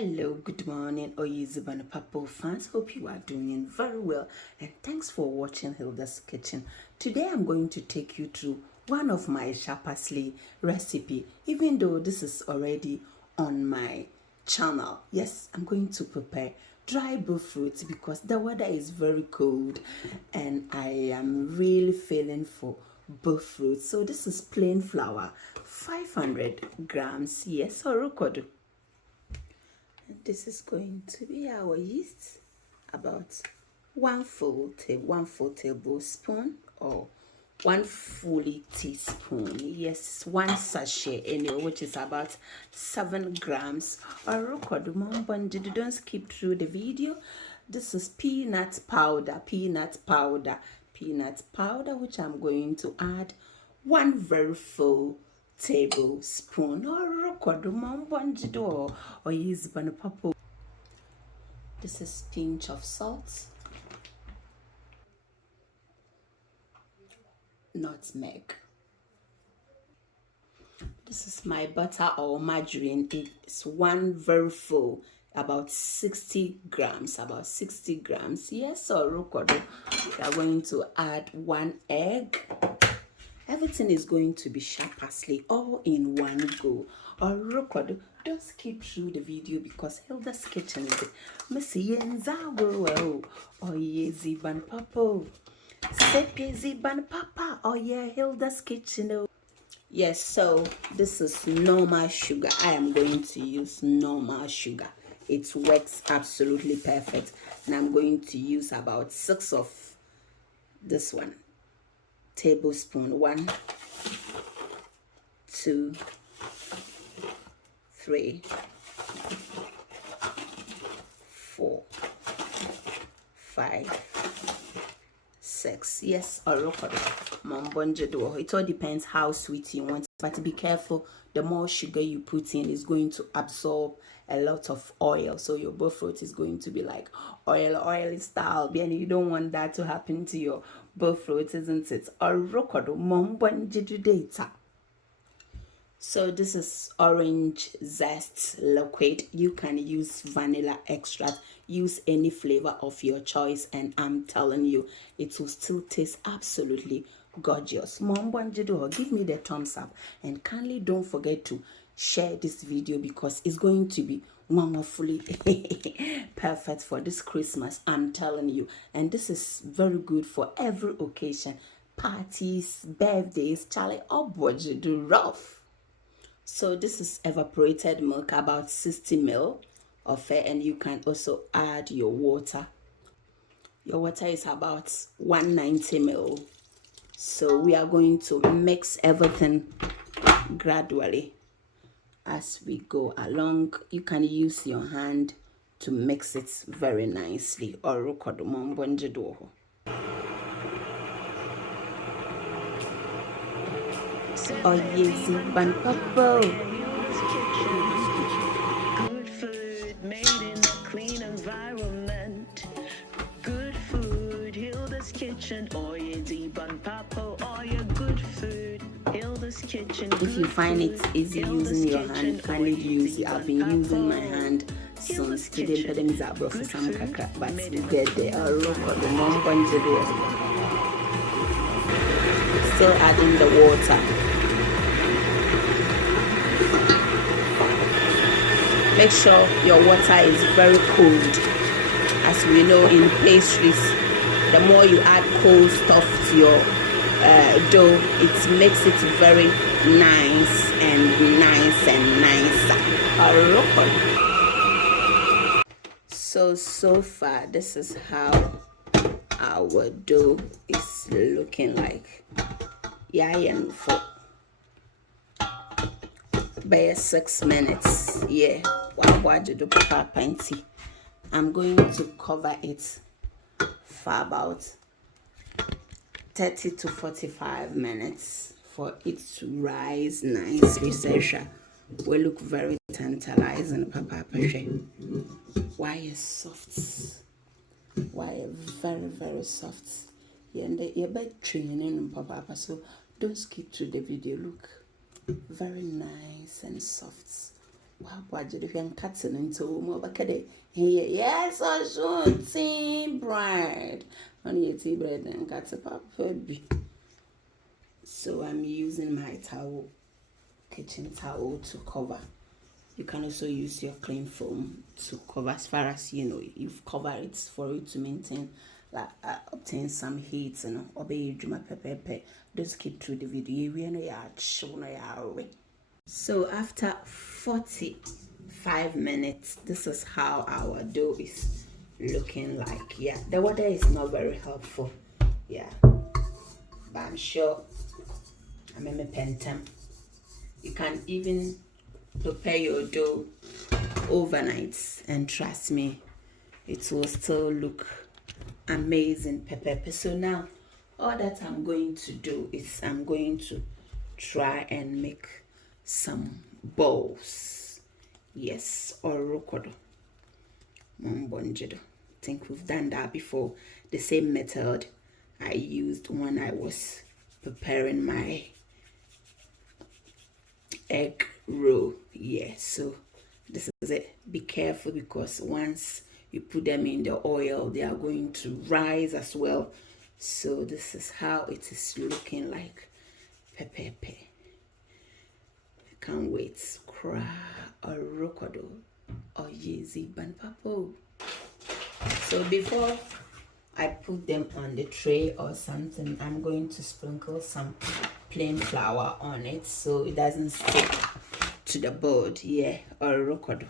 Hello, good morning, Oyezibana Papo fans. Hope you are doing very well, and thanks for watching Hilda's Kitchen. Today I'm going to take you through one of my sharpasli recipe, even though this is already on my channel. Yes, I'm going to prepare dry bofrot because the weather is very cold and I am really feeling for bofrot. So this is plain flour, 500 grams. Yes, or record. This is going to be our yeast, about one full tablespoon or one fully teaspoon. Yes, one sachet anyway, which is about 7 grams. Or record, don't skip through the video. This is peanut powder, which I'm going to add one very full tablespoon. Or use papa. This is pinch of salt, nutmeg. This is my butter or margarine. It's one very full, about 60 grams. Yes, so we are going to add one egg. Everything is going to be sharply all in one go. Or record, don't skip through the video because Hilda's Kitchen is it. Missy Yenza or Yeziban Papa. Sepiziban Papa. Oh yeah, Hilda's Kitchen. Yes, so this is normal sugar. I am going to use normal sugar. It works absolutely perfect. And I'm going to use about 6 of this one. Tablespoon. 1, 2, 3, 4, 5, 6. Yes, or look at it. It all depends how sweet you want, but be careful. The more sugar you put in is going to absorb a lot of oil, so your bofrot is going to be like oily style, and you don't want that to happen to your bofrot, isn't it? Or record data. So this is orange zest liquid. You can use vanilla extract, use any flavor of your choice, and I'm telling you, it will still taste absolutely gorgeous. Give me the thumbs up, and kindly don't forget to share this video because it's going to be wonderfully perfect for this Christmas, I'm telling you. And this is very good for every occasion, parties, birthdays, Charlie, or budget rough. So this is evaporated milk, about 60 ml of it, and you can also add your water. Your water is about 190 ml. So we are going to mix everything gradually as we go along. You can use your hand to mix it very nicely. Or record Oh yes, ban papa. Good food made in a clean environment. Good food, Hilda's Kitchen. Oh yes, ban papa. Oh yeah, good food, Hilda's Kitchen. If you find it easy using your hand, kindly use it. I've been using my hand since today. But we get there. Still adding the water. Make sure your water is very cold. As we know in pastries, the more you add cold stuff to your dough, it makes it very nice and nicer. So far, this is how our dough is looking like. And for by 6 minutes. Yeah. I'm going to cover it for about 30 to 45 minutes for it to rise nicely. Sesha will look very tantalizing. Why is soft? Why very soft? Yeah, and the earbud training papa. So don't skip to the video. Look, very nice and soft. Wow, budget if you're cutting into more back at it. Yes, I should tea bread. Only tea bread and cut a papa. So I'm using my towel, kitchen towel to cover. You can also use your clean foam to cover as far as you know you've covered it for it to maintain like obtain some heat and obey you pepe. Don't skip through the video. So after 45 minutes, this is how our dough is looking like. Yeah, the water is not very helpful. Yeah, but I'm sure I'm in a pentam. You can even prepare your dough overnight and trust me, it will still look amazing. Pepe. So now all that I'm going to do is I'm going to try and make some balls. Yes, or rokodo. I think we've done that before. The same method I used when I was preparing my egg roll. Yeah, so this is it. Be careful because once you put them in the oil, they are going to rise as well. So this is how it is looking like. Pepe. I can't wait. Cry or rokodo or yeezy banpapo. So before I put them on the tray or something, I'm going to sprinkle some plain flour on it so it doesn't stick to the board. Yeah, or rokodo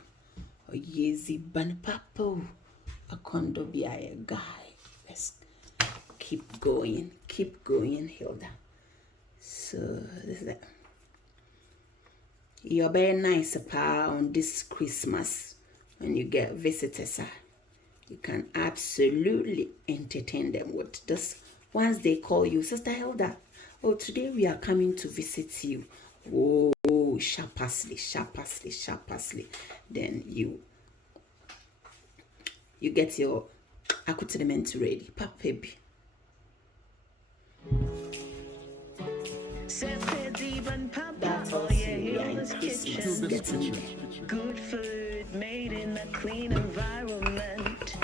or yeezy banpapo. A condo be a guy. Let's keep going, Hilda. So this is it. You're very nice on this Christmas when you get visitors. You can absolutely entertain them with this. Once they call you, Sister Hilda, oh, today we are coming to visit you. Oh, sharply. Then you get your accoutrement ready. Papabi. That's all we are in Christmas. Getting there. Good food made in a clean environment.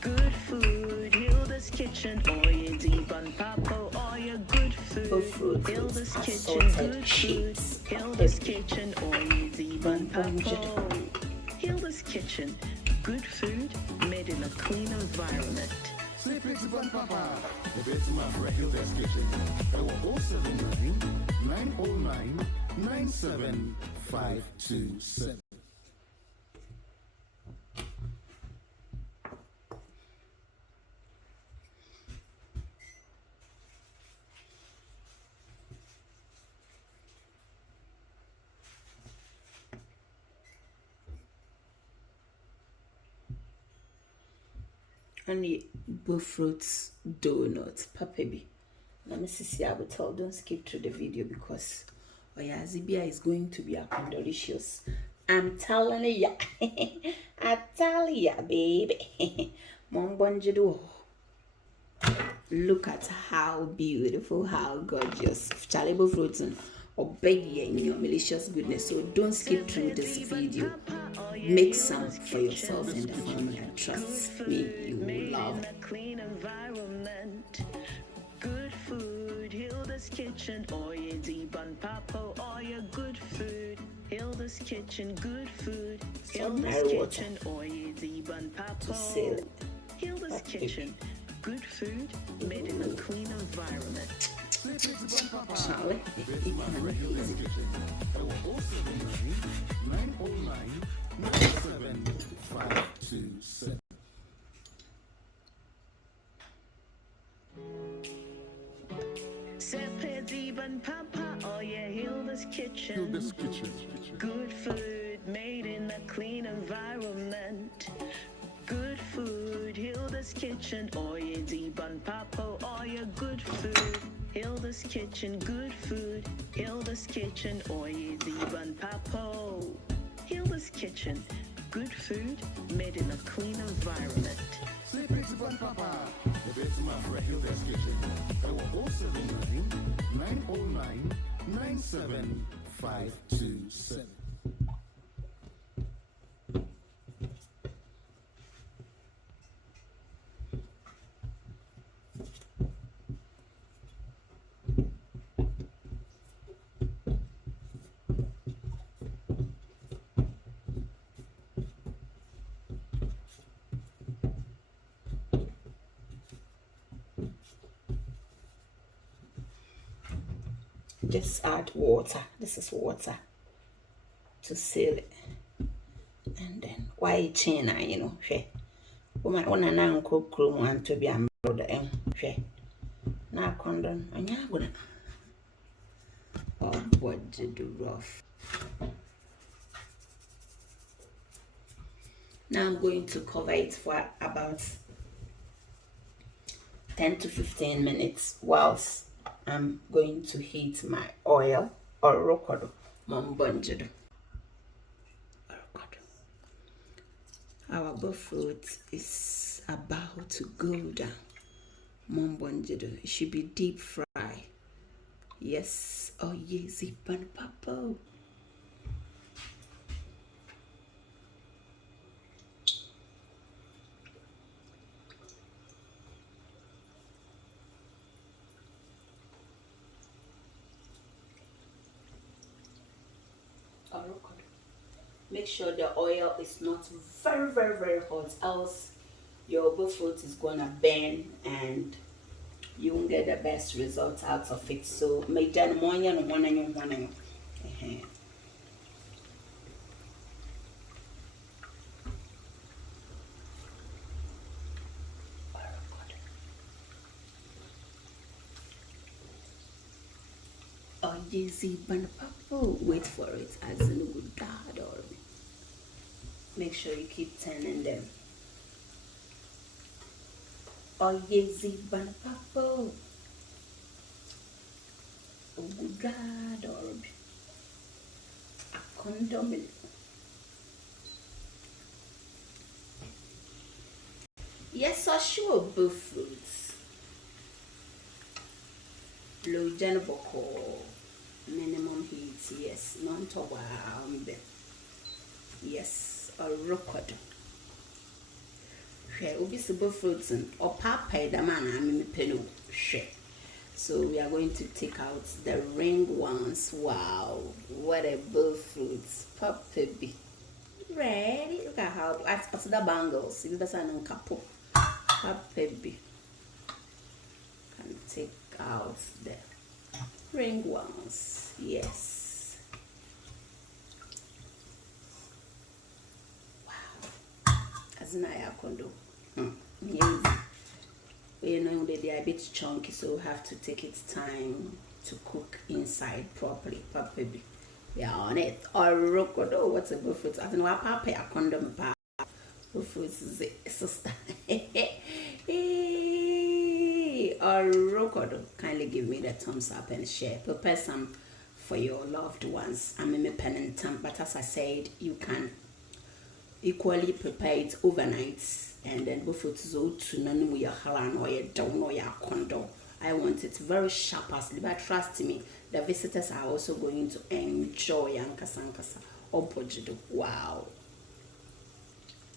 Good food, Hilda's Kitchen, oye deep on papo, oye good food. Bofrot, Hilda's Kitchen, assorted good food. sheets. Hilda's Kitchen, oye deep on papo. Hilda's Kitchen, good food made in a clean environment. Say Pixie Bun Papa, the best man for Hilda's Kitchen. Our 079 909 97527. And the Bofrot donuts, papabi. Let me see, I will tell, don't skip through the video because Zibia is going to be a delicious. I'm telling ya. I tell ya, baby. Mom bonjido. Look at how beautiful, how gorgeous. Charlie Bofrot obey in your malicious goodness. So don't skip through this video. Make some for yourself and the family, and trust me, you will love it. Clean environment. Good food, Hilda's Kitchen, oye deep on papo, oye good food. Hilda's Kitchen, good food. Hilda's Kitchen, oye deep on papo. Hilda's Kitchen, good food made in a clean environment. Charlie, Our 079 909 97527. Sepe deep on papa, oye Hilda's Kitchen. Hilda's Kitchen. Good food made in a clean environment. Good food, Hilda's Kitchen, oye deep on papo, oye good food. Hilda's Kitchen, good food. Hilda's Kitchen, oye deep on papo. Hilda's Kitchen, good food made in a clean environment. Say Pixie Bun Papa, the best man for Hilda's Kitchen. Our 079 909 97527. just add water. This is water to seal it. And then why chain, you know, she woman on an uncle crew want to be a mother, she now condon and you're gonna what to do rough. Now I'm going to cover it for about 10 to 15 minutes whilst I'm going to heat my oil or rokodo mombonjedo. Our Bofrot is about to go down. Mombonjedo. It should be deep fry. Yes. Oh yes, pan papo. Make sure the oil is not very, very, very hot, else your Bofrot is gonna burn and you won't get the best results out of it. So make that one and one. Oh yes, pan papo. Wait for it as in good God or make sure you keep turning them. Oh yes, pan papo. Oh good God or a condom. Yes, I sure Bofrot. Low Janaboko. Minimum heat, yes. Non to wow. Yes, a record. Share will be super fruits or papa the man I mean penny share. So we are going to take out the ring ones. Wow, what a Bofrot. Pop baby. Ready? Look at how that's the bangles. See that's an couple. Pop baby. Can take out the ring ones. Yes. Wow. As an eye condo. Yes. You know they are a bit chunky, so we have to take its time to cook inside properly. Properly. We are on it. Or rokodo, what's a Bofrot? I don't know how pay a condom pa. Bofrot is sister. Or rokodo. Kindly give me the thumbs up and share. Prepare some for your loved ones. I'm in my pen and thumb, but as I said, you can equally prepare it overnight and then Bofrot zo to none with your halan or your down or your condo. I want it very sharp as but trust me, the visitors are also going to enjoy Ankasa or Bojido. Wow.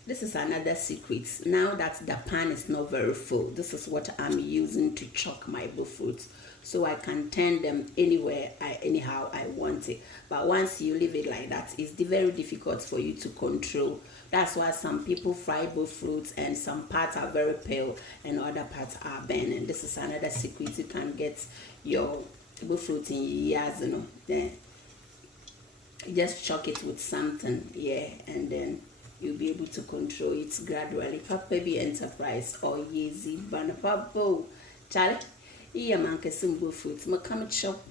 This is another secret. Now that the pan is not very full, this is what I'm using to chuck my Bofrot, so I can turn them anywhere anyhow I want it. But once you leave it like that, it's very difficult for you to control. That's why some people fry Bofrot and some parts are very pale and other parts are burning. This is another secret. You can get your Bofrot in years, you know. Then you just chuck it with something, yeah, and then you'll be able to control it gradually. Papa Baby Enterprise or Yeezy Banapapo. Charlie, yeah, man, can some Bofrot. Ma come chop.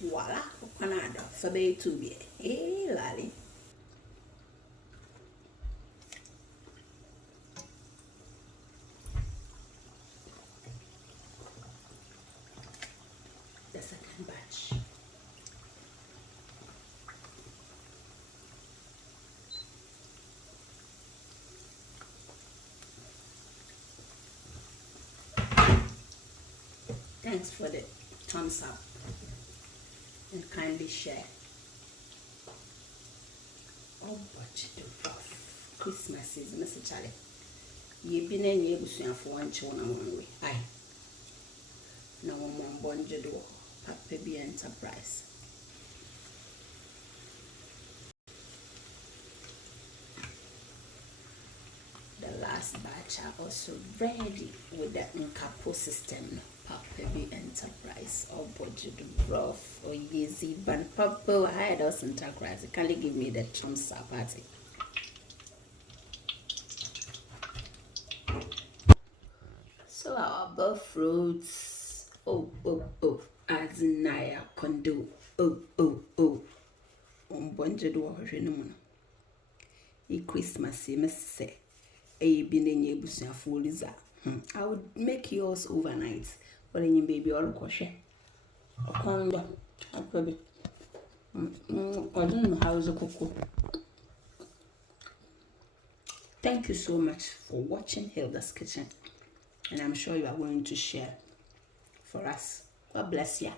Voila, Canada, Fabe to be. Hey, Lali. The second batch. Thanks for the thumbs up and kindly share. Oh, but you do rough. Christmas is Mr. Charlie. You've been in your bush for one children one way. Aye. na one bonje do Papa B Enterprise. The last batch are also ready with the Nkapo system. Papa B Enterprise or budget rough or easy but Papa I had us Enterprise. Can you give me the thumbs up party? So our Bofrots, as Naya condo, bonje do hwehwe no Christmas must say a binenye busuafo liza. I would make yours overnight. But then baby all koshe. Okonda akwabe. I don't know how to cook. Thank you so much for watching Hilda's Kitchen. And I'm sure you are going to share for us. God bless you.